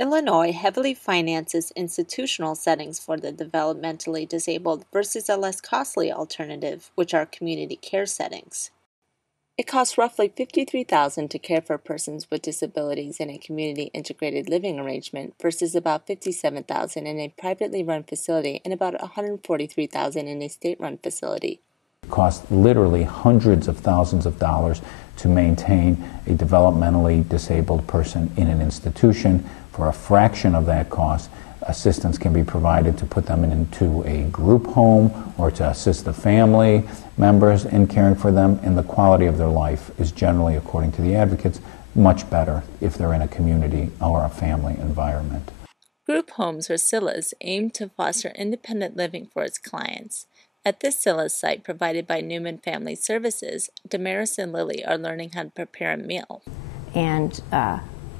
Illinois heavily finances institutional settings for the developmentally disabled versus a less costly alternative, which are community care settings. It costs roughly $53,000 to care for persons with disabilities in a community integrated living arrangement versus about $57,000 in a privately run facility and about $143,000 in a state-run facility. It costs literally hundreds of thousands of dollars to maintain a developmentally disabled person in an institution. For a fraction of that cost, assistance can be provided to put them into a group home or to assist the family members in caring for them, and the quality of their life is generally, according to the advocates, much better if they're in a community or a family environment. Group homes, or CILAs, aim to foster independent living for its clients. At this CILA site provided by Newman Family Services, Damaris and Lily are learning how to prepare a meal.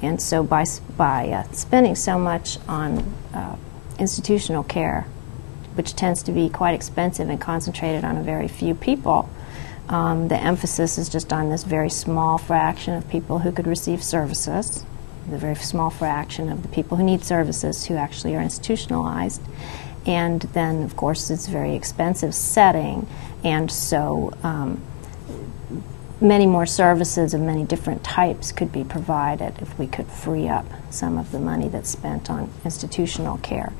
And so by spending so much on institutional care, which tends to be quite expensive and concentrated on a very few people, the emphasis is just on this very small fraction of people who could receive services, the very small fraction of the people who need services who actually are institutionalized. And then, of course, it's a very expensive setting, and so many more services of many different types could be provided if we could free up some of the money that's spent on institutional care.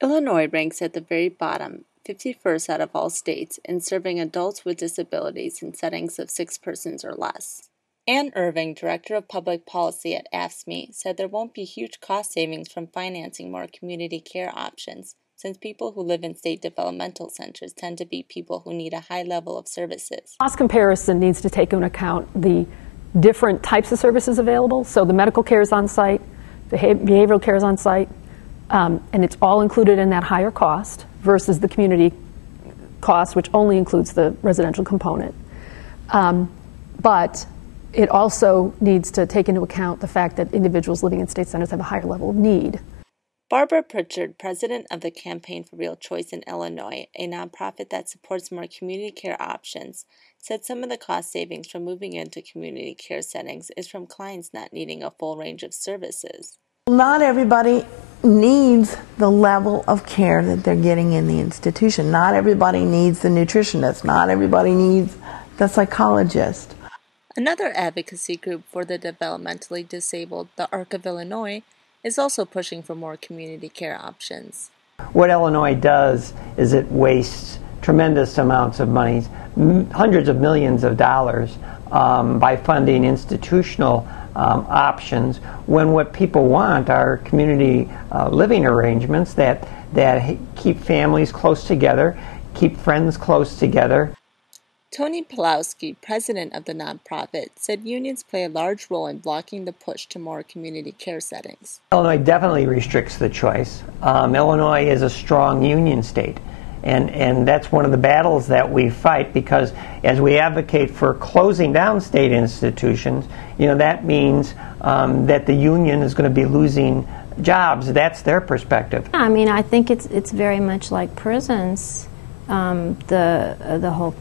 Illinois ranks at the very bottom, 51st out of all states, in serving adults with disabilities in settings of 6 persons or less. Ann Irving, Director of Public Policy at AFSCME, said there won't be huge cost savings from financing more community care options, since people who live in state developmental centers tend to be people who need a high level of services. Cost comparison needs to take into account the different types of services available. So the medical care is on site, the behavioral care is on site, and it's all included in that higher cost versus the community cost, which only includes the residential component. But it also needs to take into account the fact that individuals living in state centers have a higher level of need. Barbara Pritchard, president of the Campaign for Real Choice in Illinois, a nonprofit that supports more community care options, said some of the cost savings from moving into community care settings is from clients not needing a full range of services. Not everybody needs the level of care that they're getting in the institution. Not everybody needs the nutritionist. Not everybody needs the psychologist. Another advocacy group for the developmentally disabled, the Arc of Illinois, is also pushing for more community care options. What Illinois does is it wastes tremendous amounts of money, hundreds of millions of dollars, by funding institutional options, when what people want are community living arrangements that keep families close together, keep friends close together. Tony Pawlowski, president of the nonprofit, said unions play a large role in blocking the push to more community care settings. Illinois definitely restricts the choice. Illinois is a strong union state, and that's one of the battles that we fight, because as we advocate for closing down state institutions, that means that the union is going to be losing jobs. That's their perspective. I mean, I think it's very much like prisons. The whole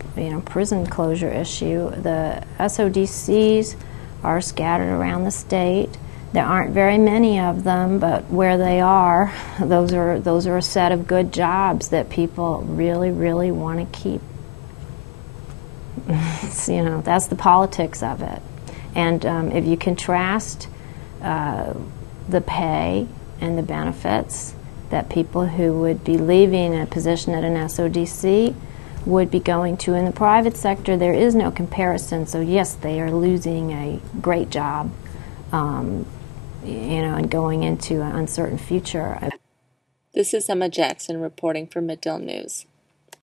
prison closure issue. The SODCs are scattered around the state. There aren't very many of them, but where they are, those are a set of good jobs that people really, really want to keep. That's the politics of it. And if you contrast the pay and the benefits that people who would be leaving a position at an SODC would be going to in the private sector, there is no comparison. So yes, they are losing a great job, and going into an uncertain future. This is Emma Jackson reporting for Medill News.